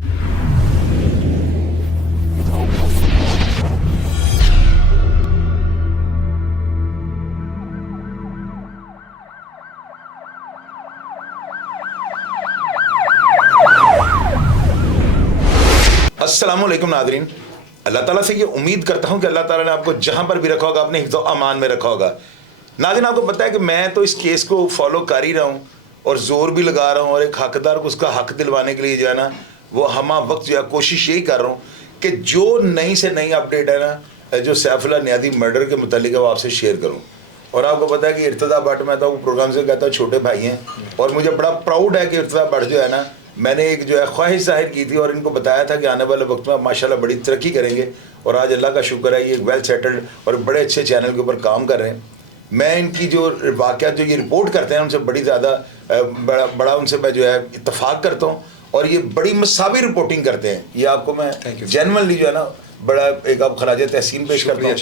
अस्सलामुअलैकुम नादरीन, अल्लाह ताला से ये उम्मीद करता हूँ कि अल्लाह ताला ने आपको जहाँ पर भी रखा होगा अपने हिफ्ज़ व अमान में रखा होगा। नाज़रीन, आपको पता है कि मैं तो इस केस को फॉलो कर ही रहा हूँ और ज़ोर भी लगा रहा हूँ और एक हकदार को उसका हक दिलवाने के लिए जो है ना वो हमा वक्त जो है कोशिश यही कर रहा हूँ कि जो नई से नई अपडेट है ना जो सैफुल्लाह नियाज़ी मर्डर के मुतालिक है वो आपसे शेयर करूँ। और आपको पता है कि इर्तिज़ा भट्ट, मैं तो प्रोग्राम से कहता हूँ छोटे भाई हैं और मुझे बड़ा प्राउड है कि इर्तिज़ा भट्ट जो है ना, मैंने एक जो है ख्वाहिश ज़ाहिर की थी और इनको बताया था कि आने वाले वक्त में माशाल्लाह बड़ी तरक्की करेंगे और आज अल्लाह का शुक्र है ये वेल सेटल्ड और बड़े अच्छे चैनल के ऊपर काम कर रहे हैं। मैं इनकी जो वाक़यात जो ये रिपोर्ट करते हैं उनसे बड़ी ज़्यादा बड़ा उनसे मैं जो है इत्तफाक़ करता हूँ और ये बड़ी मसावी रिपोर्टिंग करते हैं। ये आपको मैं जेन्युइनली जो है ना बड़ा एक आप खराज तहसीन पेश करता हूँ।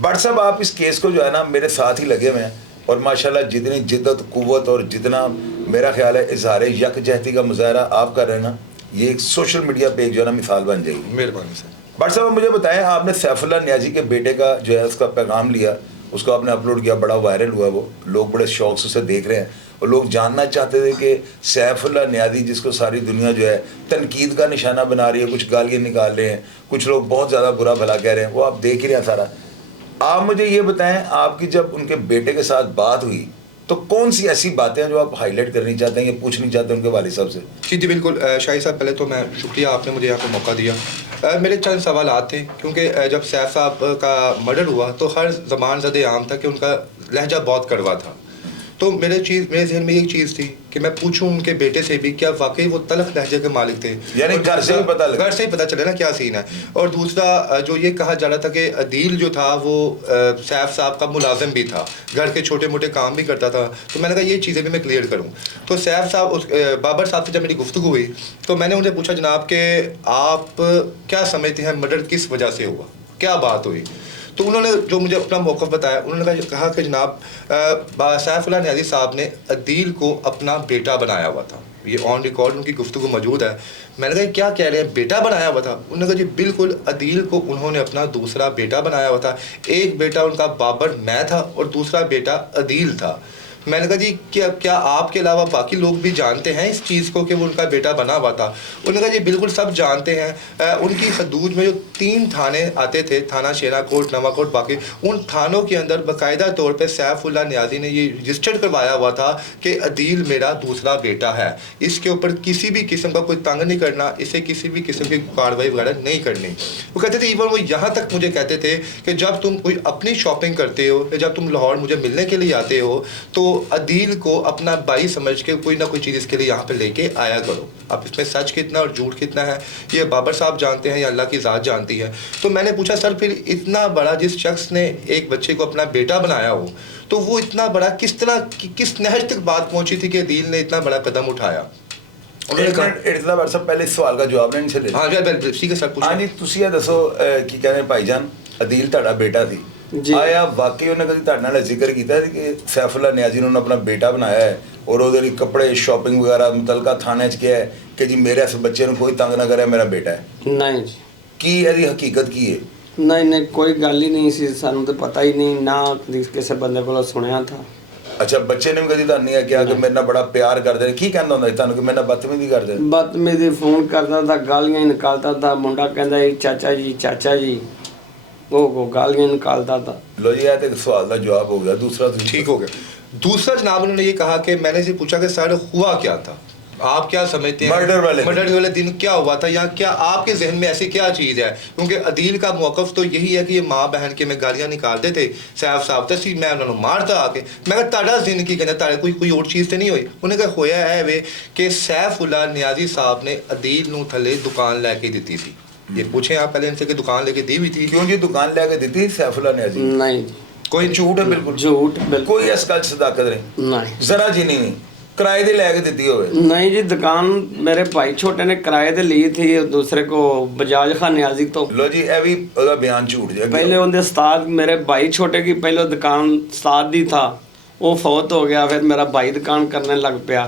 भट्ट साहब, आप इस केस को जो है ना मेरे साथ ही लगे हुए हैं और माशाल्लाह जितनी जिद्दत कुव्वत और जितना मेरा ख्याल है इजहार यकजहती का मुजाहरा आप कर रहे हैं ना, ये एक सोशल मीडिया पे जो है ना मिसाल बन जाएगी। मेहरबानी सर। भट्ट साहब, मुझे बताएं, आपने सैफुल्लाह नियाज़ी के बेटे का जो है उसका पैगाम लिया, उसको आपने अपलोड किया, बड़ा वायरल हुआ, वो लोग बड़े शौक से उसे देख रहे हैं और लोग जानना चाहते थे कि सैफुल्लाह नियाज़ी जिसको सारी दुनिया जो है तनकीद का निशाना बना रही है, कुछ गालियाँ निकाल रहे हैं, कुछ लोग बहुत ज़्यादा बुरा भला कह रहे हैं, वो आप देख ही रहे हैं सारा। आप मुझे ये बताएं, आपकी जब उनके बेटे के साथ बात हुई तो कौन सी ऐसी बातें हैं जो आप हाईलाइट करनी चाहते हैं या पूछनी चाहते हैं उनके वालिद साहब से? जी बिल्कुल शाहिद साहब, पहले तो मैं शुक्रिया, आपने मुझे यहाँ पे मौका दिया। मेरे चंद सवाल थे क्योंकि जब सैफ साहब का मर्डर हुआ तो हर ज़बान ज़द आम था कि उनका लहजा बहुत कड़वा था। तो मेरे जहन में एक चीज़ थी कि मैं पूछूं उनके बेटे से भी क्या वाकई वो तलख लहजे के मालिक थे, यानी घर से ही पता चले ना क्या सीन है। और दूसरा जो ये कहा जा रहा था कि अदील जो था वो सैफ साहब का मुलाजिम भी था, घर के छोटे मोटे काम भी करता था। तो मैंने कहा ये चीज़ें भी मैं क्लियर करूँ। तो सैफ साहब बाबर साहब से जब मेरी गुफ्तगू हुई तो मैंने उन्हें पूछा, जनाब के आप क्या समझते हैं मर्डर किस वजह से हुआ, क्या बात हुई? तो उन्होंने जो मुझे अपना मौक़िफ़ बताया, उन्होंने कहा कि जनाब सैफुल्लाह नियाज़ी साहब ने अदील को अपना बेटा बनाया हुआ था। ये ऑन रिकॉर्ड उनकी गुफ्तगू मौजूद है। मैंने कहा क्या कह रहे हैं, बेटा बनाया हुआ था? उन्होंने कहा जी बिल्कुल, अदील को उन्होंने अपना दूसरा बेटा बनाया हुआ था। एक बेटा उनका बाबर मैं था और दूसरा बेटा अदील था। मैंने कहा जी क्या आपके अलावा बाकी लोग भी जानते हैं इस चीज़ को कि वो उनका बेटा बना हुआ था? उन्होंने कहा जी बिल्कुल सब जानते हैं। उनकी हदूद में जो 3 थाने आते थे, थाना शेरा कोट, नवाकोट, बाकी उन थानों के अंदर बाकायदा तौर पे सैफुल्लाह नियाज़ी ने ये रजिस्टर्ड करवाया हुआ था कि अदील मेरा दूसरा बेटा है, इसके ऊपर किसी भी किस्म का कोई तंग नहीं करना, इसे किसी भी किस्म की कार्रवाई वगैरह नहीं करनी। वो कहते थे, इवन वो यहाँ तक मुझे कहते थे कि जब तुम कोई अपनी शॉपिंग करते हो या जब तुम लाहौर मुझे मिलने के लिए आते हो तो अदील को अपना भाई समझ के कोई ना कोई चीज़ इसके लिए यहाँ पे लेके आया करो। अब इसमें सच कितना और झूठ कितना है ये बाबर साहब जानते हैं या अल्लाह की ज़ात जानती है। तो मैंने पूछा, सर फिर इतना बड़ा जिस शख्स ने एक बच्चे को अपना बेटा बनाया हो तो वो इतना बड़ा किस तरह किस नहज तक बात पहुँची थी कि अदील ने इतना बड़ा कदम उठाया? पहले सवाल का जवाब इनसे ले। हाँ ठीक है सर। हाँ जी, तुसी ये दसो कि कहने भाईजान अदील तुहाडा बेटा थी, आया वाकई उन्हें कभी तुहाडे नाल जिक्र किया कि सैफुल्लाह नियाज़ी ने अपना बेटा बनाया है और उहदे कपड़े शॉपिंग वगैरह मुतलका थाने च किया है कि जी मेरे इस बच्चे को कोई तंग ना करे, मेरा बेटा है? नहीं जी। की ਇਹਦੀ हकीकत की है? नहीं कोई गल ही नहीं सी, सानू तो पता ही नहीं ना किसी बंदे को सुनिया था। अच्छा, बच्चे ने भी कभी तुहानू नहीं किया कि मेरे नाल बड़ा प्यार करदे? की कहंदा हुंदा तुहानू कि मेरे नाल बदतमीजी करदे? बदतमीजी फोन करता था, गालियां निकालता था, मुंडा कहंदा चाचा जी वो गालियां निकालता था। लो जी, ये तो सवाल का जवाब हो गया। दूसरा ठीक हो गया। दूसरा जनाब उन्होंने ये कहा कि मैंने से पूछा कि सर हुआ क्या था, आप क्या समझते हैं मर्डर वाले दिन क्या हुआ था, या क्या आपके जहन में ऐसी क्या चीज़ है? क्योंकि अदील का मौक़िफ़ तो यही है कि ये माँ बहन के में गालियाँ निकालते थे, सैफ साहब तसी मैं उन्होंने मारता आके। मैं कहा ताड़ा जिंदगी कहना ताड़े कोई और चीज़ तो नहीं हुई? उन्हें कहा होया है वे कि सैफुल्लाह नियाज़ी साहब ने अदील नूं थले दुकान लैके दी थी। ये पूछें आप पहले इनसे कि दुकान लेके दी हुई थी? क्यों जी दुकान लेके दी थी सैफुल्लाह नियाज़ी? नहीं कोई झूठ है? बिल्कुल झूठ, बिल्कुल कोई इस गल सदाकत नहीं जरा जी नहीं किराए दी लैके दी होवे? नहीं जी, दुकान मेरे भाई छोटे ने किराए ते ली थी दूसरे को बजाज खान नियाज़ी तो। लो जी, ये भी ओदा बयान झूठ है। पहले उनके उस्ताद मेरे भाई छोटे की पहले दुकान उस्ताद दी था, वो फौत हो गया, फिर मेरा भाई दुकान करने लग पिया,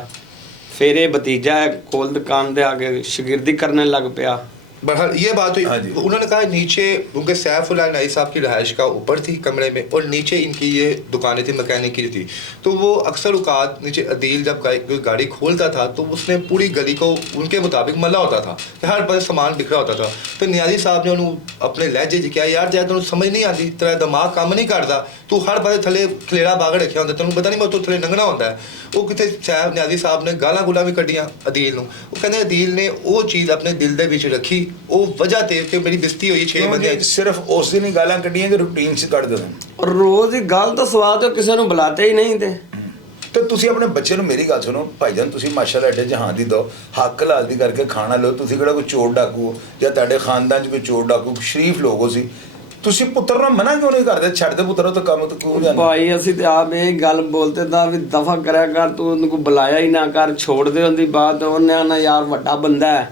ਫਿਰ ਇਹ भतीजा है कोल दुकान दे आगे शागिर्दी करने लग पिया। बहरहाल ये बात हाँ हुई, जी। उन्होंने कहा नीचे उनके सैफुल्लाह नई साहब की रहायश का ऊपर थी कमरे में, और नीचे इनकी ये दुकानें थी मैकेनिक की थी। तो वो अक्सर औकात नीचे अदील जब गाड़ी खोलता था तो उसने पूरी गली को उनके मुताबिक मला होता था कि हर पास सामान बिखरा होता था। तो नियाजी साहब ने उन्होंने अपने लहजे च किया, यार जैसे तुम समझ नहीं आती, तेरा दिमाग काम नहीं करता, तू हर पास थले खलेड़ा बाग रखा होंगे, तेन पता नहीं मैं तो थले लंघना होता है। वो कितने साहब नियाजी साहब ने गालां गुलां भी कड्डियां अदील नूं। वो कहते अदील ने वो चीज़ अपने दिल दे विच रखी, वो वजह ते कि मेरी बेइज्जती हुई 6 बंदे। सिर्फ उस दिन ही गालां कड्डियां कि रूटीन च ਕੱਢ ਦਿੰਦੇ और रोज ही गल तो सवाद तो किसी ਨੂੰ ਬੁਲਾਤੇ ਹੀ ਨਹੀਂ ਤੇ। ਤੇ ਤੁਸੀਂ ਆਪਣੇ ਬੱਚੇ ਨੂੰ ਮੇਰੀ ਗੱਲ ਸੁਣੋ ਭਾਈਜਾਨ, ਤੁਸੀਂ ਮਾਸ਼ਾਅੱਲਾ ਐਡੇ ਜਹਾਨ ਦੀ ਦੋ, ਹੱਕ ਹਲਾਲ ਦੀ ਕਰਕੇ ਖਾਣਾ ਲਓ। ਤੁਸੀਂ ਕਿਹੜਾ ਕੋਈ ਚੋਰ ਡਾਕੂ ਜਾਂ ਤੁਹਾਡੇ ਖਾਨਦਾਨ 'ਚ ਕੋਈ ਚੋਰ ਡਾਕੂ ਸ਼ਰੀਫ ਲੋਕ ਹੋ ਸੀ, ਤੁਸੀਂ ਪੁੱਤਰ ਨੂੰ ਮਨਾ ਕਿਉਂ ਨਹੀਂ ਕਰਦੇ? ਛੱਡ ਦੇ ਪੁੱਤਰ, ਉਹ ਤਾਂ ਕੰਮ ਤੋਂ ਕਿਉਂ ਜਾਂਦਾ? ਭਾਈ ਅਸੀਂ ਤੇ ਆਪ ਇਹ ਗੱਲ ਬੋਲਤੇ ਦਾ ਵੀ ਦਫਾ ਕਰਿਆ ਕਰ, ਤੂੰ ਉਹਨੂੰ ਕੋ ਬੁਲਾਇਆ ਹੀ ਨਾ ਕਰ, ਛੋੜ ਦੇ ਉਹਦੀ ਬਾਤ। ਉਹਨੇ ਨਾ ਯਾਰ ਵੱਡਾ ਬੰਦਾ ਹੈ,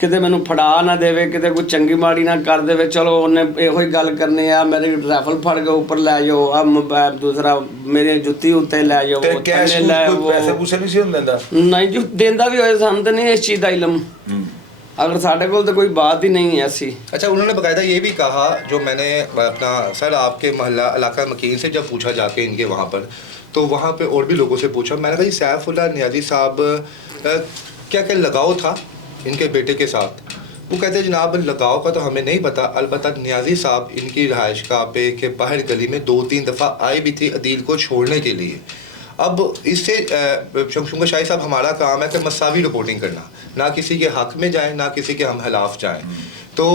ਕਿਤੇ ਮੈਨੂੰ ਫੜਾ ਨਾ ਦੇਵੇ, ਕਿਤੇ ਕੋਈ ਚੰਗੀ ਮਾੜੀ ਨਾ ਕਰ ਦੇਵੇ। ਚਲੋ ਉਹਨੇ ਇਹੋ ਹੀ ਗੱਲ ਕਰਨੀ ਆ, ਮੇਰੀ ਰਾਈਫਲ ਫੜ ਕੇ ਉੱਪਰ ਲੈ ਜਾਓ, ਆ ਮੋਬਾਈਲ ਦੂਸਰਾ ਮੇਰੀ ਜੁੱਤੀ ਉੱਤੇ ਲੈ ਜਾਓ, ਤੇ ਕੈਸ਼ ਥੱਲੇ ਲੈ ਕੋਈ ਆਵੋ। ਪੈਸੇ ਪੂਸੇ ਨਹੀਂ ਸੀ ਹੁੰਦਾ ਦਿੰਦਾ? ਨਹੀਂ ਜੀ ਦਿੰਦਾ ਵੀ ਹੋਏ, ਸਾਨੂੰ ਤਾਂ ਨਹੀਂ ਇਸ ਚੀਜ਼ ਦਾ ਇਲਮ, अगर साढ़े को तो कोई बात ही नहीं है ऐसी। अच्छा, उन्होंने बाकायदा ये भी कहा, जो मैंने अपना सर आपके मोहल्ला इलाका मकीन से जब पूछा जाके इनके वहाँ पर, तो वहाँ पे और भी लोगों से पूछा, मैंने कहा जी सैफुल्लाह नियाज़ी साहब क्या क्या लगाव था इनके बेटे के साथ? वो कहते हैं जनाब लगाव का तो हमें नहीं पता, अलबत्ता नियाज़ी साहब इनकी रहायश का पे के बाहर गली में 2-3 दफ़ा आए भी थे अदील को छोड़ने के लिए। अब इससे चूँकि शाही साहब हमारा काम है कि मसावी रिपोर्टिंग करना, ना किसी के हक़ में जाएं ना किसी के हम खिलाफ जाएं। तो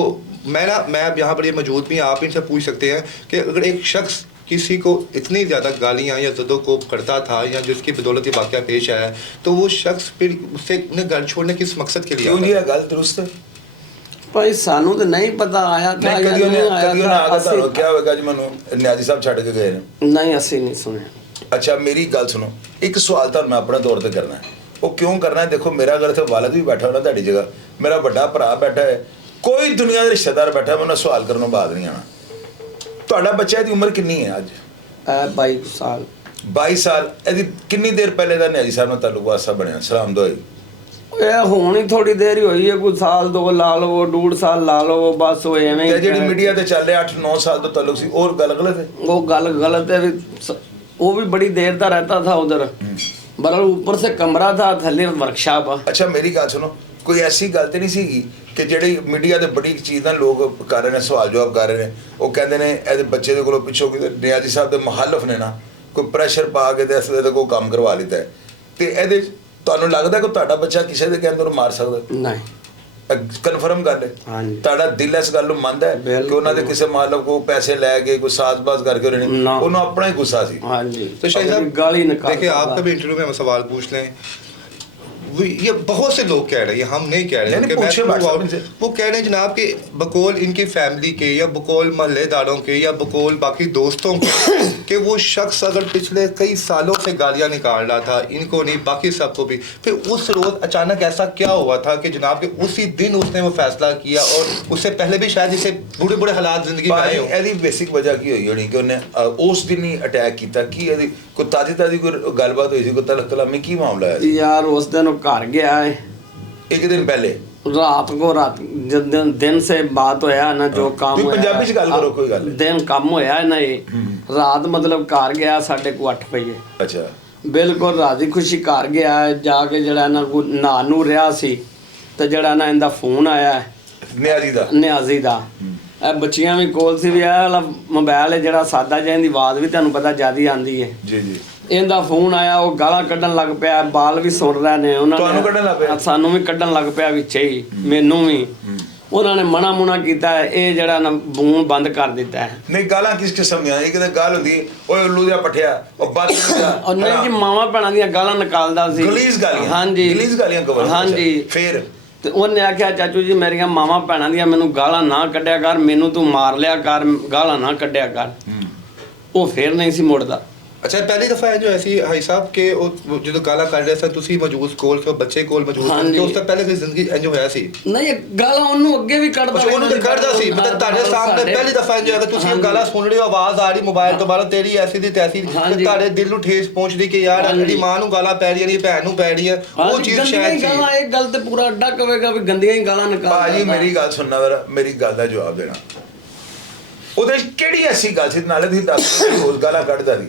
मैं अब यहाँ पर ये मौजूद भी, आप इनसे पूछ सकते हैं कि अगर एक शख्स किसी को इतनी ज़्यादा गालियाँ या ज़दो को करता था या जिसकी बदौलत ये वाक़या पेश आया है, तो वो शख्स फिर उससे उन्हें घर छोड़ने किस मकसद के लिए क्यों नहीं? गल दुरुस्त है भाई सानू तो नहीं पता आया था या नहीं आया था। क्या होगा जी मैनू नियाज़ी साहब छड़ के गए ने? नहीं असी नहीं सुने। अच्छा मेरी गल सुनो, एक सवाल तो मैं अपने तौर पर करना है। वो क्यों करना है? देखो मेरा अगर इतने वालद भी बैठा हो ना ਤੁਹਾਡੀ जगह, मेरा बड़ा भरा बैठा है, कोई दुनिया के रिश्तेदार बैठा है, मैं सवाल करने बाद नहीं आना। ਤੁਹਾਡਾ ਬੱਚਾ ਦੀ ਉਮਰ ਕਿੰਨੀ ਹੈ ਅੱਜ? 22 ਸਾਲ। 22 ਸਾਲ। ਇਹਦੀ ਕਿੰਨੀ ਦੇਰ ਪਹਿਲੇ ਦਾ ਨਿਆਜ਼ੀ ਸਾਹਿਬ ਨਾਲ ਤਾਲੁਕ ਵਾਸਤਾ ਬਣਿਆ? ਸਲਾਮ ਦੋਈ ਇਹ ਹੁਣ ਹੀ ਥੋੜੀ ਦੇਰ ਹੀ ਹੋਈ ਹੈ, ਕੋਈ ਸਾਲ ਦੋ ਲਾ ਲਓ, 2.5 ਸਾਲ ਲਾ ਲਓ, ਬਸ ਉਹ ਐਵੇਂ ਤੇ ਹੀ। ਜਿਹੜੀ ਮੀਡੀਆ ਤੇ ਚੱਲ ਰਿਹਾ 8-9 ਸਾਲ ਤੋਂ ਤਾਲੁਕ ਸੀ, ਉਹ ਗੱਲ ਗਲਤ ਹੈ? वो गल गलत है भी, वो भी बड़ी देर तक रहता था उधर, बरल ऊपर से कमरा था, थले वर्कशॉप। अच्छा मेरी गल सुनो, कोई ऐसी गल तो नहीं सीगी कि ਜਿਹੜੀ ਮੀਡੀਆ ਤੇ ਬੜੀ ਚੀਜ਼ ਨਾਲ ਲੋਕ ਕਰ ਰਹੇ ਨੇ, ਸਵਾਲ ਜਵਾਬ ਕਰ ਰਹੇ ਨੇ, ਉਹ ਕਹਿੰਦੇ ਨੇ ਇਹਦੇ ਬੱਚੇ ਦੇ ਕੋਲੋਂ ਪਿੱਛੋਂ ਕਿ ਨਿਆਜ਼ੀ ਸਾਹਿਬ ਦੇ ਮੁਖਾਲਫ ਨੇ ਨਾ ਕੋਈ ਪ੍ਰੈਸ਼ਰ ਪਾ ਕੇ ਤੇ ਅਸਲੇ ਤੇ ਕੋਈ ਕੰਮ ਕਰਵਾ ਲਿੱਤਾ ਹੈ, ਤੇ ਇਹਦੇ ਤੁਹਾਨੂੰ ਲੱਗਦਾ ਕਿ ਤੁਹਾਡਾ ਬੱਚਾ ਕਿਸੇ ਦੇ ਕਹਿੰਦੇ ਨੂੰ ਮਾਰ ਸਕਦਾ? नहीं ਕਨਫਰਮ ਗੱਲ ਹੈ? ਹਾਂਜੀ। ਤੁਹਾਡਾ ਦਿਲ ਇਸ ਗੱਲ ਨੂੰ ਮੰਨਦਾ ਹੈ ਕਿ ਉਹਨਾਂ ਦੇ ਕਿਸੇ ਮਾਲਕ ਕੋ ਪੈਸੇ ਲੈ ਕੇ ਕੋਈ ਸਾਜ਼ਬਾਜ਼ ਕਰਕੇ ਉਹਨੂੰ ਆਪਣਾ ਹੀ ਗੁੱਸਾ ਸੀ? हाँ जी। तो शाही साहब गाली निकाल। देखिए, आपका भी इंटरव्यू में हम सवाल पूछ लें, ये बहुत से लोग कह रहे हैं, हम नहीं कह रहे हैं, वो कह रहे हैं जनाब कि बकौल इनकी फैमिली के या बकौल महल्लेदारों के या बकौल बाकी दोस्तों के कि वो शख्स अगर पिछले कई सालों से गालियाँ निकाल रहा था, इनको नहीं बाकी सबको भी, फिर उस रोज़ अचानक ऐसा क्या हुआ था कि जनाब कि उसी दिन उसने वो फैसला किया, और उससे पहले भी शायद इसे बुरे बुरे हालात जिंदगी में आए हों। ਇਹਦੀ ਬੇਸਿਕ ਵਜ੍ਹਾ ਕੀ ਹੋਈ ਹੋਣੀ ਕਿ ਉਹਨੇ ਉਸ ਦਿਨ ਹੀ ਅਟੈਕ ਕੀਤਾ? ਕੀ ਇਹਦੀ ਕੋਈ ਤਾਜ਼ੀ ਕੋਈ ਗੱਲਬਾਤ ਹੋਈ ਸੀ, ਕੋਈ ਤਲਕ ਕਲਾਮੀ, ਕੀ ਮਾਮਲਾ ਹੈ? यार उस दिन वो घर गया है ਇੱਕ ਦਿਨ ਪਹਿਲੇ रात जब दिन से बात होया ना, जो काम ਤੁਸੀਂ ਪੰਜਾਬੀ ਚ ਗੱਲ ਕਰੋ, ਕੋਈ ਗੱਲ ਨਹੀਂ। दिन काम होया है ना, ये रात मतलब घर गया 8:30 ਵਜੇ। ਅੱਛਾ ਬਿਲਕੁਲ ਰਾਜ਼ੀ ਖੁਸ਼ੀ ਘਰ ਗਿਆ ਹੈ, ਜਾ ਕੇ ਜਿਹੜਾ ਨਾ ਕੋਈ ਨਹਾ ਨੂੰ ਰਿਹਾ ਸੀ, ਤੇ ਜਿਹੜਾ ਨਾ ਇਹਦਾ ਫੋਨ ਆਇਆ ਨਿਆਜ਼ੀ ਦਾ। ਇਹ ਬੱਚੀਆਂ ਵੀ ਕੋਲ ਸੀ, ਵੀ ਇਹ ਵਾਲਾ ਮੋਬਾਈਲ ਹੈ ਜਿਹੜਾ ਸਾਦਾ ਜਿਹਾ, ਇਹਦੀ ਆਵਾਜ਼ ਵੀ ਤੁਹਾਨੂੰ ਪਤਾ ਜ਼ਿਆਦੀ ਆਉਂਦੀ ਹੈ ਜੀ ਜੀ। ਇਹਦਾ ਫੋਨ ਆਇਆ, ਉਹ ਗਾਲਾਂ ਕੱਢਣ ਲੱਗ ਪਿਆ, ਬਾਲ ਵੀ ਸੁਣ ਰਹੇ ਨੇ ਉਹਨਾਂ ਨੇ, ਤੁਹਾਨੂੰ ਕੱਢਣ ਲੱਗ ਪਿਆ? ਸਾਨੂੰ ਵੀ ਕੱਢਣ ਲੱਗ ਪਿਆ ਵਿੱਚ ਹੀ, ਮੈਨੂੰ ਵੀ। ਉਹਨਾਂ ਨੇ ਮਨਾ ਮੁਣਾ ਕੀਤਾ, ਇਹ ਜਿਹੜਾ ਨਾ ਫੋਨ ਬੰਦ ਕਰ ਦਿੱਤਾ ਹੈ। ਨਹੀਂ ਗਾਲਾਂ ਕਿਸ ਕਿਸਮ ਦੀਆਂ? ਇੱਕ ਤਾਂ ਗੱਲ ਹੁੰਦੀ ਓਏ ਉੱਲੂ ਦਾ ਪਠਿਆ, ਉਹ ਬਾਤ ਔਰ ਨਹੀਂ ਜੀ, ਮਾਵਾਂ ਭੈਣਾਂ ਦੀਆਂ ਗਾਲਾਂ ਨਿਕਾਲਦਾ ਸੀ, ਗਲੀਜ਼ ਗਾਲੀਆਂ। ਹਾਂਜੀ ਗਲੀਜ਼ ਗਾਲੀਆਂ ਕਵਰ। ਹਾਂਜੀ। ਫਿਰ ਤੇ ਉਹਨੇ ਆਖਿਆ ਚਾਚੂ ਜੀ ਮੇਰੀਆਂ ਮਾਵਾਂ ਭੈਣਾਂ ਦੀਆਂ ਮੈਨੂੰ ਗਾਲਾਂ ਨਾ ਕੱਢਿਆ ਕਰ, ਮੈਨੂੰ ਤੂੰ ਮਾਰ ਲਿਆ ਕਰ, ਗਾਲਾਂ ਨਾ ਕੱਢਿਆ ਕਰ। ਉਹ ਫੇਰ ਨਹੀਂ ਸੀ ਮੁੜਦਾ। ਅੱਛਾ ਪਹਿਲੀ ਦਫਾ ਇਹ ਜੋ ਐਸੀ ਹਾਈ ਸਾਹਿਬ ਕਿ ਉਹ ਜਦੋਂ ਗਾਲਾਂ ਕੱਢ ਰਹੇ ਸਨ ਤੁਸੀਂ ਮੌਜੂਦ ਕੋਲ ਤੇ ਬੱਚੇ ਕੋਲ ਮੌਜੂਦ ਸਨ ਹਾਂਜੀ। ਕਿ ਉਸ ਤੋਂ ਪਹਿਲੇ ਕੋਈ ਜ਼ਿੰਦਗੀ ਇੰਜ ਹੋਇਆ ਸੀ? ਨਹੀਂ ਗਾਲਾਂ ਉਹਨੂੰ ਅੱਗੇ ਵੀ ਕੱਢਦਾ ਅੱਛਾ ਉਹਨੂੰ ਤਾਂ ਕੱਢਦਾ ਸੀ ਮਤਲਬ ਤੁਹਾਡੇ ਸਾਹਮਣੇ ਪਹਿਲੀ ਦਫਾ ਇੰਜ ਹੋਇਆ ਕਿ ਤੁਸੀਂ ਉਹ ਗਾਲਾਂ ਸੁਣ ਰਹੇ ਹੋ, ਆਵਾਜ਼ ਆ ਰਹੀ ਮੋਬਾਈਲ ਤੋਂ ਬਾਹਰ ਤੇਰੀ ਐਸੀ ਦੀ ਤੈਸੀ ਤੇ ਹਾਂਜੀ। ਤੁਹਾਡੇ ਦਿਲ ਨੂੰ ਠੇਸ ਪਹੁੰਚਦੀ ਕਿ ਯਾਰ ਹਾਂਜੀ। ਜਿਹੜੀ ਮਾਂ ਨੂੰ ਗਾਲਾਂ ਪੈ ਰਹੀਆਂ ਨੇ ਭੈਣ ਨੂੰ ਪੈ ਰਹੀਆਂ ਉਹ ਚੀਜ਼ ਸ਼ਾਇਦ ਸੀ। ਗਾਲਾਂ ਇਹ ਗੱਲ ਤੇ ਪੂਰਾ ਅੱਡਾ ਕਵੇਗਾ ਵੀ ਗੰਦੀਆਂ ਹੀ ਗਾਲਾਂ ਨਿਕਾਲਦਾ। ਭਾਜੀ ਮੇਰੀ ਗੱਲ ਸੁਣਨਾ ਵਰ ਮੇਰੀ ਗੱਲ ਦਾ ਜਵਾਬ ਦੇਣਾ। ਉਹਦੇ 'ਚ ਕਿਹੜੀ ਐਸੀ ਗੱਲ ਸੀ ਨਾਲੇ ਤੁਸੀਂ ਦੱਸ ਰੋਜ਼ ਗਾਲਾਂ ਕੱਢਦਾ ਸੀ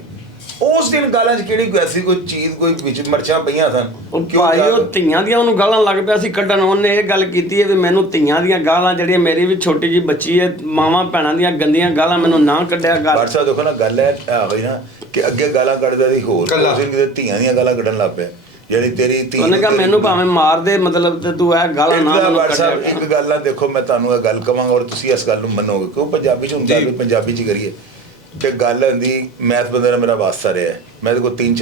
ਉਸ ਦਿਨ ਗਾਲਾਂ 'ਚ ਕਿਹੜੀ ਕੋਈ ਐਸੀ ਕੋਈ ਚੀਜ਼ ਕੋਈ ਵਿੱਚ ਮਰਚਾਂ ਪਈਆਂ ਸਨ? ਉਹ ਭਾਈ ਉਹ ਧੀਆਂ ਦੀਆਂ ਉਹਨੂੰ ਗਾਲਾਂ ਲੱਗ ਪਿਆ ਸੀ ਕੱਢਣ। ਉਹਨੇ ਇਹ ਗੱਲ ਕੀਤੀ ਹੈ ਵੀ ਮੈਨੂੰ ਧੀਆਂ ਦੀਆਂ ਗਾਲਾਂ ਜਿਹੜੀਆਂ ਮੇਰੀ ਵੀ ਛੋਟੀ ਜੀ ਬੱਚੀ ਹੈ ਮਾਵਾਂ ਭੈਣਾਂ ਦੀਆਂ ਗੰਦੀਆਂ ਗਾਲਾਂ ਮੈਨੂੰ ਨਾ ਕੱਢਿਆ ਕਰ। ਵਟਸਐਪ ਦੇਖੋ ਨਾ ਗੱਲ ਹੈ ਆ ਗਈ ਨਾ ਕਿ ਅੱਗੇ ਗਾਲਾਂ ਕੱਢਦਾ ਸੀ ਹੋਰ ਉਸ ਦਿਨ ਕਿਤੇ ਧੀਆਂ ਦੀਆਂ ਗਾਲਾਂ ਕੱਢਣ ਲੱਗ ਪਿਆ ਜਿਹੜੀ ਤੇਰੀ ਧੀ ਉਹਨੇ ਕਿਹਾ ਮੈਨੂੰ ਭਾਵੇਂ ਮਾਰ ਦੇ ਮਤਲਬ ਤੇ ਤੂੰ ਇਹ ਗਾਲਾਂ ਨਾ ਮੈਨੂੰ WhatsApp ਕੱਢਿਆ। ਇੱਕ ਗੱਲ ਆ ਦੇਖੋ ਮੈਂ ਤੁਹਾਨੂੰ ਇਹ ਗੱਲ ਕਵਾਂਗਾ ਔਰ ਤੁਸੀਂ ਇਸ ਗੱਲ ਨੂੰ ਮੰਨੋਗੇ ਕਿਉਂ ਪੰਜਾਬੀ 'ਚ ਹੁੰਦਾ ਵੀ ਪੰਜਾਬੀ 'ਚ ਕਰੀਏ ਤੇ ਗੱਲ ਹੁੰਦੀ ਮੈਥ ਬੰਦੇ ਨਾਲ ਮੇਰਾ ਵਾਸਤਾ ਰਿਹਾ ਮੈਂ ਦੇਖੋ 3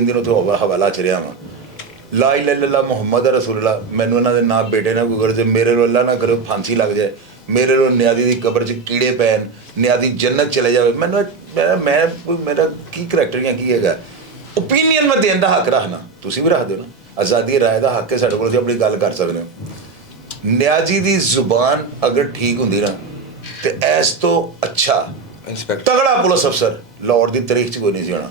ਦਿਨ ਉੱਥੇ ਹਵਾਲਾ 'ਚ ਰਿਹਾ ਵਾਂ ਲਾ ਇਲਾਹਾ ਇਲੱਲ੍ਲਾਹ ਮੁਹੰਮਦ ਰਸੂਲullah ਮੈਨੂੰ ਇਹਨਾਂ ਦੇ ਨਾਂ ਬੇਟੇ ਨਾ ਗੁਜ਼ਰ ਜੇ ਮੇਰੇ ਨੂੰ ਅੱਲਾ ਨਾ ਕਰੇ ਫਾਂਸੀ ਲੱਗ ਜਾਏ ਮੇਰੇ ਨੂੰ ਨਿਆਦੀ ਦੀ ਕਬਰ 'ਚ ਕੀੜੇ ਪੈਣ ਨਿਆਦੀ ਜੰਨਤ ਚਲੇ ਜਾਵੇ ਮੈਨੂੰ ਮੈਂ ਮੇਰਾ ਕੀ ਕਰੈਕਟਰ ਜਾਂ ਕੀ ਹੈਗਾ ਓਪੀਨੀਅਨ ਮੈਂ ਦੇਣ ਦਾ ਹੱਕ ਰੱਖਣਾ ਤੁਸੀਂ ਵੀ ਰੱਖਦੇ ਹੋ ਨਾ ਆਜ਼ਾਦੀ ਰਾਏ ਦਾ ਹੱਕ ਹੈ ਸਾਡੇ ਕੋਲ ਅਸੀਂ ਆਪਣੀ ਗੱਲ ਕਰ ਸਕਦੇ ਹਾਂ ਨਿਆਜੀ ਦੀ ਜ਼ੁਬਾਨ ਅਗਰ ਠੀਕ ਹੁੰਦੀ ਨਾ ਤੇ ਇਸ ਤੋਂ ਅੱਛਾ ਇੰਸਪੈਕਟਰ ਤਗੜਾ ਪੁਲਿਸ ਅਫਸਰ ਲਾਹੌਰ ਦੀ ਤਾਰੀਖ 'ਚ ਕੋਈ ਨਹੀਂ ਸੀ ਹੋਣਾ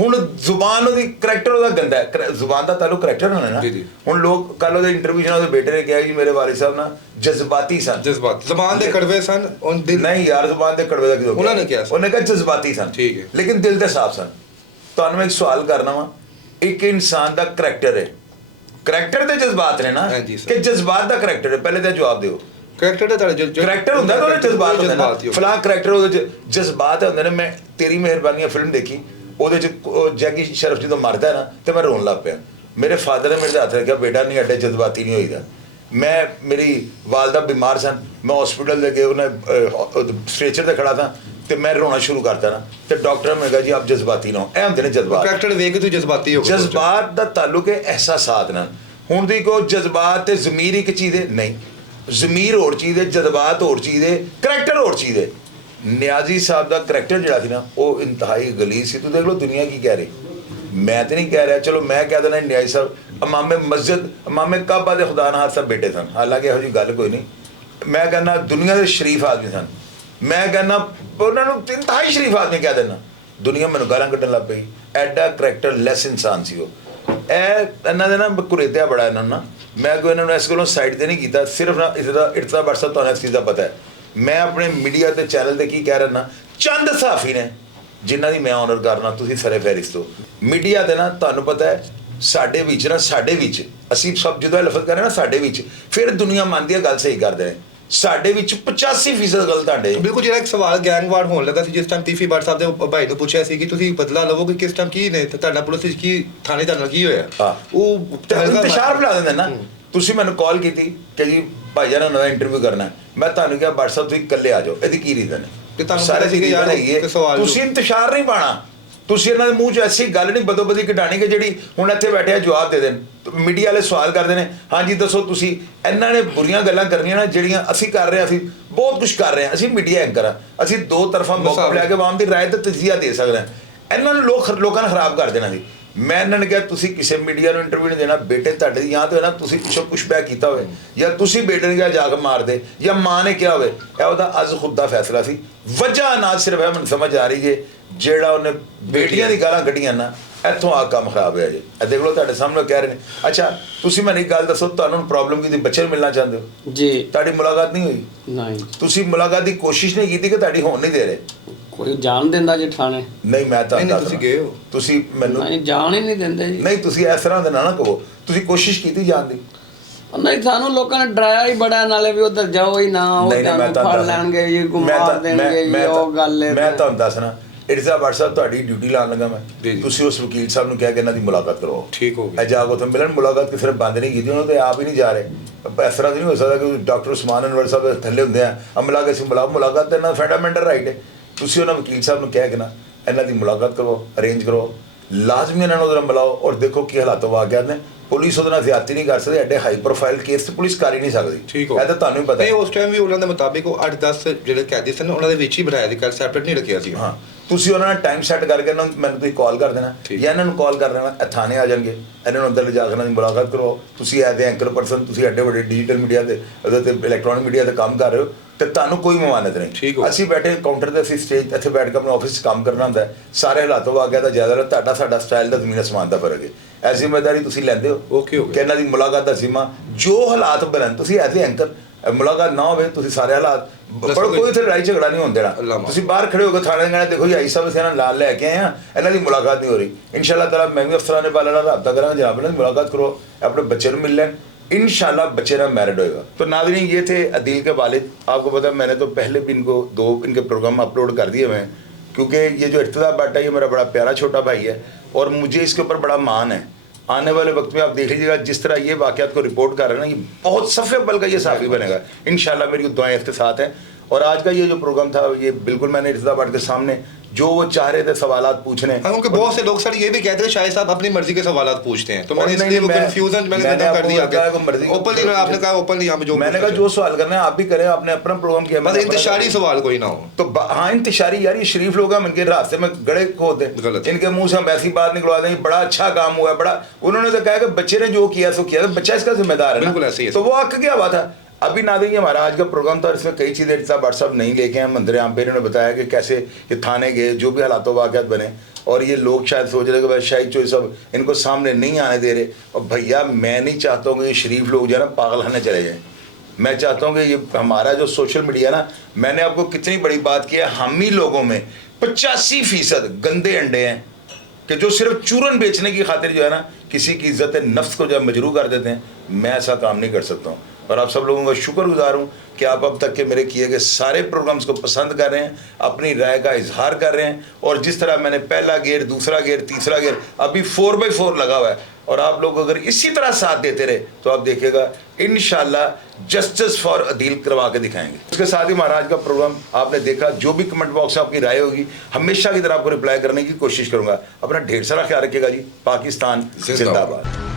ਹੁਣ ਜ਼ੁਬਾਨ ਉਹਦੀ ਕਰੈਕਟਰ ਉਹਦਾ ਗੰਦਾ ਹੈ ਜ਼ੁਬਾਨ ਦਾ ਤਾਲੁਕ ਕਰੈਕਟਰ ਨਾਲ ਹੈ ਨਾ ਹੁਣ ਲੋਕ ਕੱਲ ਉਹਦੇ ਇੰਟਰਵਿਊ 'ਚ ਉਹਦੇ ਬੇਟੇ ਨੇ ਕਿਹਾ ਜੀ ਮੇਰੇ ਵਾਲਿਦ ਸਾਹਿਬ ਨਾ ਜਜ਼ਬਾਤੀ ਸਨ ਜ਼ਬਾਨ ਦੇ ਕੜਵੇ ਸਨ ਔਰ ਦਿਲ ਨਹੀਂ ਯਾਰ ਜ਼ੁਬਾਨ ਦੇ ਕੜਵੇ ਦਾ ਕਿਉਂ ਉਹਨਾਂ ਨੇ ਕਿਹਾ ਉਹਨੇ ਕਿਹਾ ਜਜ਼ਬਾਤੀ ਸਨ ਠੀਕ ਹੈ ਲੇਕਿਨ ਦਿਲ ਦੇ ਸਾਫ਼ ਸਨ ਤੁਹਾਨੂੰ ਮੈਂ ਇੱਕ ਸਵਾਲ ਕਰਨਾ ਵਾ ਇੱਕ ਇਨਸਾਨ ਦਾ ਕਰੈਕਟਰ ਹੈ ਕਰੈਕਟਰ ਦੇ ਜਜ਼ਬਾਤ ਨੇ ਨਾ ਕਿ ਜਜ਼ਬਾਤ ਦਾ ਕਰੈਕਟਰ ਹੈ ਪਹਿਲੇ ਤਾਂ ਜਵਾਬ ਦਿਓ ਕਰੈਕਟਰ ਦਾ ਕਰੈਕਟਰ ਹੁੰਦਾ ਤਾਂ ਉਹਦੇ ਜਜ਼ਬਾਤ ਹੁੰਦੇ ਨਾ ਫਲਾਂ ਕਰੈਕਟਰ ਉਹਦੇ 'ਚ ਜਜ਼ਬਾਤ ਹੁੰਦੇ ਨੇ ਮੈਂ ਤੇਰੀ ਮਿਹਰਬਾਨੀ ਫਿਲਮ ਦੇਖੀ ਉਹਦੇ 'ਚ ਜੈਕੀ ਸ਼ਰਫ ਜਦੋਂ ਮਰਦਾ ਨਾ ਤੇ ਮੈਂ ਰੋਣ ਲੱਗ ਪਿਆ ਮੇਰੇ ਫਾਦਰ ਨੇ ਮੇਰੇ ਹੱਥ ਰੱਖਿਆ ਬੇਟਾ ਨਹੀਂ ਅੱਡੇ ਜਜ਼ਬਾਤੀ ਨਹੀਂ ਹੋਈਦਾ ਮੈਂ ਮੇਰੀ ਵਾਲਦਾ ਬਿਮਾਰ ਸਨ ਮੈਂ ਹਸਪੀਟਲ ਦੇ ਗਏ ਉਹਨੇ ਸਟ੍ਰੈਚਰ ਤੇ ਖੜਾ ਥਾ ਤੇ ਮੈਂ ਰੋਣਾ ਸ਼ੁਰੂ ਕਰਤਾ ਨਾ ਤੇ ਡਾਕਟਰ ਨੇ ਕਿਹਾ ਜੀ ਆਪ ਜਜ਼ਬਾਤੀ ਨਾ ਹੋ ਇਹ ਹੁੰਦੇ ਨੇ ਜਜ਼ਬਾਤ ਕਰੈਕਟਰ ਵੇਖ ਕੇ ਤੂੰ ਜਜ਼ਬਾਤੀ ਹੋ ਜਜ਼ਬਾਤ ਦਾ ਤਾਲੁਕ ਹੈ ਅਹਿਸਾਸਾਤ ਨਾਲ ਹੁਣ ਦੀ ਕੋ ਜਜ਼ਬਾਤ ਤੇ ਜ਼ਮੀਰ ਇੱਕ ਚੀਜ਼ ਹੈ ਨਹੀਂ ਜ਼ਮੀਰ ਹੋਰ ਚੀਜ਼ ਹੈ ਜਜ਼ਬਾਤ ਹੋਰ ਚੀਜ਼ ਹੈ ਕਰੈਕਟਰ ਹੋਰ ਚੀਜ਼ ਹੈ ਨਿਆਜ਼ੀ ਸਾਹਿਬ ਦਾ ਕਰੈਕਟਰ ਜਿਹੜਾ ਸੀ ਨਾ ਉਹ ਇੰਤਹਾਈ ਗਲੀਜ਼ ਸੀ ਤੂੰ ਦੇਖ ਲਓ ਦੁਨੀਆ ਕੀ ਕਹਿ ਰਹੀ ਮੈਂ ਤੇ ਨਹੀਂ ਕਹਿ ਰਿਹਾ ਚਲੋ ਮੈਂ ਕਹਿ ਦੇਣਾ ਨਿਆਜ਼ੀ ਸਾਹਿਬ ਇਮਾਮ ਮਸਜਿਦ ਇਮਾਮ ਕਾਬਾ ਦੇ ਖੁਦਾ ਨਾਲ ਸਭ ਬੇਟੇ ਸਨ ਹਾਲਾਂਕਿ ਇਹੋ ਜਿਹੀ ਗੱਲ ਕੋਈ ਨਹੀਂ ਮੈਂ ਕਹਿੰਦਾ ਦੁਨੀਆ ਦੇ ਸ਼ਰੀਫ ਆਦਮੀ ਸਨ ਮੈਂ ਕਹਿੰਦਾ ਉਹਨਾਂ ਨੂੰ ਇੰਤਹਾਈ ਸ਼ਰੀਫ ਆਦਮੀ ਕਹਿ ਦੇਣਾ ਦੁਨੀਆ ਮੈਨੂੰ ਗਾਲਾਂ ਕੱਢਣ ਲੱਗ ਪਈ ਐਡਾ ਕਰੈਕਟਰ ਲੈਸ ਇਨਸਾਨ ਸੀ ਉਹ ਇਹਨਾਂ ਦੇ ਨਾ ਕੁਰੇਤਿਆ ਬੜਾ ਇਹਨਾਂ ਨੂੰ ਨਾ ਮੈਂ ਕੋਈ ਇਹਨਾਂ ਨੂੰ ਇਸ ਕੋਲੋਂ ਸਾਈਡ ਤੇ ਨਹੀਂ ਕੀਤਾ ਸਿਰਫ ਨਾ ਇਸਦਾ ਇਰਤਦਾ WhatsApp ਤੁਹਾਨੂੰ ਇਸ ਚੀਜ਼ ਦਾ ਪਤਾ ਹੈ ਮੈਂ ਆਪਣੇ ਮੀਡੀਆ ਤੇ ਚੈਨਲ ਤੇ ਕੀ ਕਹਿ ਰਿਹਾ ਚੰਦ ਸਾਫੀ ਨੇ ਜਿਨ੍ਹਾਂ ਦੀ ਮੈਂ ਆਨਰ ਕਰਨਾ ਤੁਸੀਂ ਸਰੇ ਫਹਿਰਿਸਤ ਹੋ ਮੀਡੀਆ ਤੇ ਨਾ ਤੁਹਾਨੂੰ ਪਤਾ ਹੈ ਸਾਡੇ ਵਿੱਚ ਅਸੀਂ ਸਭ ਜਦੋਂ ਲਫ਼ਜ਼ ਕਰ ਰਹੇ ਨਾ ਸਾਡੇ ਵਿੱਚ ਫਿਰ ਦੁਨੀਆ ਮੰਨਦੀ ਹੈ ਗੱਲ ਸਹੀ ਕਰਦੇ ਨੇ ਸਾਡੇ ਵਿੱਚ 85% ਗਲਤ ਆਂਡੇ ਬਿਲਕੁਲ ਜਿਹੜਾ ਇੱਕ ਸਵਾਲ ਗੈਂਗਵਾਰ ਹੋਣ ਲੱਗਾ ਸੀ ਜਿਸ ਟਾਈਮ ਟੀਫੀ ਬਾਟ ਸਾਹਿਬ ਦੇ ਭਾਈ ਨੂੰ ਪੁੱਛਿਆ ਸੀ ਕਿ ਤੁਸੀਂ ਬਦਲਾ ਲਵੋਗੇ ਕਿਸ ਟਾਈਮ ਕੀ ਨੇ ਤੇ ਤੁਹਾਡਾ ਪੁਲਿਸ ਵਿੱਚ ਕੀ ਥਾਣੇ ਤੁਹਾਡੇ ਨਾਲ ਕੀ ਹੋਇਆ ਉਹ ਇੰਤਸ਼ਾਰ ਬਣਾ ਦਿੰਦੇ ਨਾ ਤੁਸੀਂ ਮੈਨੂੰ ਕਾਲ ਕੀਤੀ ਕਿ ਜੀ ਭਾਈ ਜਾਨ ਨਵਾਂ ਇੰਟਰਵਿਊ ਕਰਨਾ ਮੈਂ ਤੁਹਾਨੂੰ ਕਿਹਾ WhatsApp ਤੁਸੀਂ ਇਕੱਲੇ ਆ ਜਾਓ ਇਹਦੀ ਕੀ ਰੀਜ਼ਨ ਹੈ ਸਾਰੇ ਤੁਸੀਂ ਇੰਤਸ਼ਾਰ ਨਹੀਂ ਪਾਣਾ ਤੁਸੀਂ ਇਹਨਾਂ ਦੇ ਮੂੰਹ 'ਚ ਐਸੀ ਗੱਲ ਨਹੀਂ ਬਦੋ ਬਦੀ ਕਢਾਣੀ ਕਿ ਜਿਹੜੀ ਹੁਣ ਇੱਥੇ ਬੈਠਿਆ ਜਵਾਬ ਦੇ ਦੇਣ ਮੀਡੀਆ ਵਾਲੇ ਸਵਾਲ ਕਰਦੇ ਨੇ ਹਾਂਜੀ ਦੱਸੋ ਤੁਸੀਂ ਇਹਨਾਂ ਨੇ ਬੁਰੀਆਂ ਗੱਲਾਂ ਕਰਨੀਆਂ ਨਾ ਜਿਹੜੀਆਂ ਅਸੀਂ ਕਰ ਰਹੇ ਹਾਂ ਅਸੀਂ ਬਹੁਤ ਕੁਝ ਕਰ ਰਹੇ ਹਾਂ ਅਸੀਂ ਮੀਡੀਆ ਐਂਕਰ ਆ ਅਸੀਂ ਦੋ ਤਰਫਾ ਮੌਕਾ ਲੈ ਕੇ ਆਵਾਮ ਦੀ ਰਾਏ ਤੇ ਤਜਜ਼ੀਆ ਦੇ ਸਕਦੇ ਹਾਂ ਇਹਨਾਂ ਨੂੰ ਲੋਕਾਂ ਨੇ ਖਰਾਬ ਕਰ ਦੇਣਾ ਸੀ ਮੈਂ ਇਹਨਾਂ ਨੇ ਕਿਹਾ ਤੁਸੀਂ ਕਿਸੇ ਮੀਡੀਆ ਨੂੰ ਇੰਟਰਵਿਊ ਨਹੀਂ ਦੇਣਾ ਬੇਟੇ ਤੁਹਾਡੇ ਦੀ ਜਾਂ ਤਾਂ ਨਾ ਤੁਸੀਂ ਪਿੱਛੋਂ ਪੁਸ਼ਬੈਕ ਕੀਤਾ ਹੋਵੇ ਜਾਂ ਤੁਸੀਂ ਬੇਟੇ ਨੇ ਕਿਹਾ ਜਾ ਕੇ ਮਾਰ ਦੇ ਜਾਂ ਮਾਂ ਨੇ ਕਿਹਾ ਹੋਵੇ ਇਹ ਉਹਦਾ ਅੱਜ ਖੁਦ ਦਾ ਫੈਸਲਾ ਸੀ ਵਜ੍ਹਾ ਨਾ ਸਿਰਫ ਹੈ ਮੈਨੂੰ ਸਮਝ ਆ ਰਹੀ ਜੇ ਜਿਹੜਾ ਉਹਨੇ ਬੇਟੀਆਂ ਦੀ ਗਾਲਾਂ ਕੱਢੀਆਂ ਨਾ ਇੱਥੋਂ ਆ ਕੰਮ ਖਰਾਬ ਹੋਇਆ ਜੀ ਇਹ ਦੇਖ ਲਓ ਤੁਹਾਡੇ ਸਾਹਮਣੇ ਕਹਿ ਰਹੇ ਨੇ ਅੱਛਾ ਤੁਸੀਂ ਮੈਨੂੰ ਇੱਕ ਗੱਲ ਦੱਸੋ ਤੁਹਾਨੂੰ ਪ੍ਰੋਬਲਮ ਕੀ ਬੱਚੇ ਨੂੰ ਮਿਲਣਾ ਚਾਹੁੰਦੇ ਹੋ ਜੀ ਤੁਹਾਡੀ ਮੁਲਾਕਾਤ ਨਹੀਂ ਹੋਈ ਨਹੀਂ ਤੁਸੀਂ ਮੁਲਾਕਾਤ ਦੀ ਕੋਸ਼ਿਸ਼ ਨਹੀਂ ਕੀਤੀ ਕਿ ਤੁਹਾਡੀ ਹੋਣ ਨਹੀਂ ਦੇ ਰਹੇ ਕੋਈ ਜਾਣ ਦਿੰਦਾ ਜੇ ਥਾਣੇ ਨਹੀਂ ਮੈਂ ਤਾਂ ਤੁਸੀਂ ਗਏ ਹੋ ਤੁਸੀਂ ਮੈਨੂੰ ਨਹੀਂ ਜਾਣ ਹੀ ਨਹੀਂ ਦਿੰਦੇ ਜੀ ਨਹੀਂ ਤੁਸੀਂ ਇਸ ਤਰ੍ਹਾਂ ਦੇ ਨਾ ਕਹੋ ਤੁਸੀਂ ਕੋਸ਼ਿਸ਼ ਕੀਤੀ ਜਾਣ ਦੀ ਨਹੀਂ ਸਾਨੂੰ ਲੋਕਾਂ ਨੇ ਡਰਾਇਆ ਹੀ ਬੜਾ ਨਾਲੇ ਵੀ ਉਧਰ ਜਾਓ ਹੀ ਨਾ ਉਹ ਤੁਹਾਨੂੰ ਫੜ ਲੈਣਗੇ ਜੀ ਮਾਰ ਦੇਣਗੇ ਜੀ ਉਹ ਗੱਲ ਹੈ ਮੈਂ ਤੁਹਾਨੂੰ ਦੱਸਣਾ ਇਰਜ਼ਾ WhatsApp ਤੁਹਾਡੀ ਡਿਊਟੀ ਲਾਉਣ ਲੱਗਾ ਮੈਂ ਤੁਸੀਂ ਉਸ ਵਕੀਲ ਸਾਹਿਬ ਨੂੰ ਕਿਹਾ ਕਿ ਇਹਨਾਂ ਦੀ ਮੁਲਾਕਾਤ ਕਰਵਾਓ ਠੀਕ ਹੋ ਗਿਆ ਜਾ ਕੇ ਉੱਥੇ ਮਿਲਣ ਮੁਲਾਕਾਤ ਕਿਸੇ ਨੇ ਬੰਦ ਨਹੀਂ ਕੀਤੀ ਉਹਨਾਂ ਤੇ ਆਪ ਹੀ ਨਹੀਂ ਜਾ ਰਹੇ ਇਸ ਤਰ੍ਹਾਂ ਨਹੀਂ ਹੋ ਸਕਦਾ ਕਿ ਡਾਕਟਰ ਉਸਮਾਨ ਅਨਵਰ ਸਾਹਿਬ ਥੱਲੇ ਹੁੰਦੇ ਆ ਅਮਲਾ ਕੇ ਮੁਲਾਕਾਤ ਤੇ ਇਹਨਾਂ ਫੰਡਾਮੈਂਟਲ ਰਾਈਟ ਹੈ ਤੁਸੀਂ ਉਹਨਾਂ ਵਕੀਲ ਸਾਹਿਬ ਨੂੰ ਕਿਹਾ ਕਿ ਨਾ ਇਹਨਾਂ ਦੀ ਮੁਲਾਕਾਤ ਕਰੋ ਅਰੇਂਜ ਕਰੋ ਲਾਜ਼ਮੀ ਇਹਨਾਂ ਨੂੰ ਉਹਦੇ ਨਾਲ ਮਿਲਾਓ ਔਰ ਦੇਖੋ ਕੀ ਹਾਲਾਤ ਵਾਕਿਆਤ ਨੇ। ਪੁਲਿਸ ਉਹਦੇ ਨਾਲ ਜ਼ਿਆਦਤੀ ਨਹੀਂ ਕਰ ਸਕਦੀ, ਐਡੇ ਹਾਈ ਪ੍ਰੋਫਾਈਲ ਕੇਸ ਤੇ ਪੁਲਿਸ ਕਰ ਹੀ ਨਹੀਂ ਸਕਦੀ। ਠੀਕ ਹੋ, ਇਹ ਤਾਂ ਤੁਹਾਨੂੰ ਵੀ ਪਤਾ ਨਹੀਂ ਹੈ। ਉਸ ਟਾਈਮ ਵੀ ਉਹਨਾਂ ਦੇ ਮੁਤਾਬਿਕ ਉਹ 8-10 ਜਿਹੜੇ ਕੈਦੀ ਸਨ ਉਹਨਾਂ ਦੇ ਵਿੱਚ ਹੀ ਬਿਠਾਇਆ ਸੀ, ਕਰ ਸੈਪਰੇਟ ਨਹੀਂ ਰੱਖਿਆ ਸੀ। ਹਾਂ, ਤੁਸੀਂ ਉਹਨਾਂ ਨਾਲ ਟਾਈਮ ਸੈੱਟ ਕਰਕੇ ਇਹਨਾਂ ਨੂੰ ਮੈਨੂੰ ਤੁਸੀਂ ਕਾਲ ਕਰ ਦੇਣਾ ਠੀਕ। ਜਾਂ ਇਹਨਾਂ ਨੂੰ ਕਾਲ ਕਰ ਦੇਣਾ, ਇਹ ਥਾਣੇ ਆ ਜਾਣਗੇ, ਇਹਨਾਂ ਨੂੰ ਅੰਦਰ ਲਿਜਾ ਕੇ ਇਹਨਾਂ ਦੀ ਮੁਲਾਕਾਤ ਕਰੋ। ਤੁਸੀਂ ਐਜ਼ ਐਂਕਰ ਪਰਸਨ, ਤੁਸੀਂ ਐਡੇ ਵੱਡੇ ਡਿਜੀਟਲ ਮੀਡੀਆ ਤੇ ਉਹਦੇ ਤੇ ਇਲੈਕਟ੍ਰੋਨਿਕ ਮੀਡੀਆ ਤੇ ਕੰਮ ਕਰ ਰਹੇ ਹੋ ਤੇ ਤੁਹਾਨੂੰ ਕੋਈ ਮਮਾਨਤ ਠੀਕ ਨਹੀਂ। ਹੋ। ਅਸੀਂ ਬੈਠੇ ਕਾਊਂਟਰ ਤੇ, ਅਸੀਂ ਸਟੇਜ ਇੱਥੇ ਬੈਠ ਕੇ ਆਪਣੇ ਆਫਿਸ 'ਚ ਕੰਮ ਕਰਨਾ ਹੁੰਦਾ ਹੈ। ਸਾਰੇ ਹਾਲਾਤੋਂ ਆ ਗਿਆ ਤਾਂ ਜ਼ਿਆਦਾ ਤੁਹਾਡਾ ਸਾਡਾ ਸਟਾਈਲ ਦਾ ਜ਼ਮੀਨ ਅਸਮਾਨ ਦਾ ਫਰਕ ਹੈ। ਇਹ ਜ਼ਿੰਮੇਵਾਰੀ ਤੁਸੀਂ ਲੈਂਦੇ ਹੋ Okay, okay। ਕਿ ਇਹਨਾਂ ਦੀ ਮੁਲਾਕਾਤ ਦਾ ਜ਼ਿੰਮਾ ਜੋ ਹਾਲਾਤ ਬਣਨ, ਤੁਸੀਂ ਐਜ਼ ਐਂਕਰ ਮੁਲਾਕਾਤ ਨਾ ਹੋਵੇ, ਤੁਸੀਂ ਸਾਰੇ ਹਾਲਾਤ ਪਰ ਕੋਈ ਉੱਥੇ ਲੜਾਈ ਝਗੜਾ ਨਹੀਂ ਹੋਣ ਦੇਣਾ। ਤੁਸੀਂ ਬਾਹਰ ਖੜੇ ਹੋ ਕੇ ਥਾਣੇ ਦੇ ਕਹਿਣਾ ਦੇਖੋ ਜੀ ਆਈ ਸਾਹਿਬ ਅਸੀਂ ਇਹਨਾਂ ਨਾਲ ਲੈ ਕੇ ਆਏ ਹਾਂ, ਇਹਨਾਂ ਦੀ ਮੁਲਾਕਾਤ ਨਹੀਂ ਹੋ ਰਹੀ। इंशाल्लाह ताला मैं भी अफसरान वाला ਨਾਲ राब्ता करूँगा, जनाब ਇਹਨਾਂ ਦੀ मुलाकात करो, अपने बच्चे ਨੂੰ मिल लें, इंशाल्लाह बच्चे ना मैरिड होएगा। तो नाज़रीन ये थे अदील के वालिद। आपको पता मैंने तो पहले भी इनको 2 इनके प्रोग्राम अपलोड कर दिए हुए हैं, क्योंकि ये जो इर्तिदा भट्ट है ये मेरा बड़ा प्यारा छोटा भाई है और मुझे इसके ऊपर बड़ा मान है। आने वाले वक्त में आप देख लीजिएगा जिस तरह ये वाक़यात को रिपोर्ट कर रहे हैं ना, ये बहुत सफ़े अव्वल का ये साफ़ी बनेगा इंशाल्लाह। मेरी दुआएं इसके साथ हैं। और आज का ये जो प्रोग्राम था ये बिल्कुल मैंने इर्तिदा भट्ट के सामने जो वो चाह रहे थे सवालात पूछने, हाँ, क्योंकि बहुत से लोग सर ये भी कहते हैं शाहिद साहब अपनी मर्जी के सवाल पूछते हैं, तो मैंने इसलिए वो कंफ्यूजन मैंने कर दिया। ओपनली आपने कहा ओपनली यहाँ पे जो मैंने कहा जो सवाल करना है आप भी करें, आपने अपना प्रोग्राम किया, बस इंतशारी सवाल कोई ना हो। तो हाँ इंतशारी यार, ये शरीफ लोग हम इनके रास्ते में गड़े खोद गलत। दें, इनके मुंह से हम ऐसी बात निकलवा दें बड़ा अच्छा काम हुआ है, बड़ा उन्होंने तो कहा कि बच्चे ने जो किया सो किया, तो बच्चा इसका जिम्मेदार है बिल्कुल ना, ऐसे ही है। तो वो हक क्या बात है। अभी ना देंगे हमारा आज का प्रोग्राम था, इसमें कई चीज़ें इर्तिदा भट्ट साहब नहीं लेके हैं मंदिर यहाँ पे, इन्होंने बताया कि कैसे ये थाने गए, जो भी हालात वाक़यात बने, और ये लोग शायद सोच रहे कि भाई शाहिद चोई साहब इनको सामने नहीं आने दे रहे। और भैया मैं नहीं चाहता हूँ कि ये शरीफ लोग जो है ना पागल खाने चले जाएँ। मैं चाहता हूँ कि ये हमारा जो सोशल मीडिया ना, मैंने आपको कितनी बड़ी बात की है, हम ही लोगों में 85% गंदे अंडे हैं कि जो सिर्फ चूरन बेचने की खातिर जो है ना किसी की इज्जत नफ्स को जब मजरू कर देते हैं। मैं ऐसा काम नहीं कर सकता हूँ और आप सब लोगों का शुक्रगुजार हूँ कि आप अब तक के मेरे किए गए सारे प्रोग्राम्स को पसंद कर रहे हैं, अपनी राय का इजहार कर रहे हैं। और जिस तरह मैंने पहला गेयर, दूसरा गेयर, तीसरा गेयर, अभी 4x4 लगा हुआ है, और आप लोग अगर इसी तरह साथ देते रहे तो आप देखिएगा इंशाल्लाह जस्टिस फॉर अदील करवा के दिखाएंगे। उसके साथ ही महाराज का प्रोग्राम आपने देखा, जो भी कमेंट बॉक्स में आपकी राय होगी हमेशा की तरह आपको रिप्लाई करने की कोशिश करूंगा। अपना ढेर सारा ख्याल रखिएगा जी। पाकिस्तान जिंदाबाद।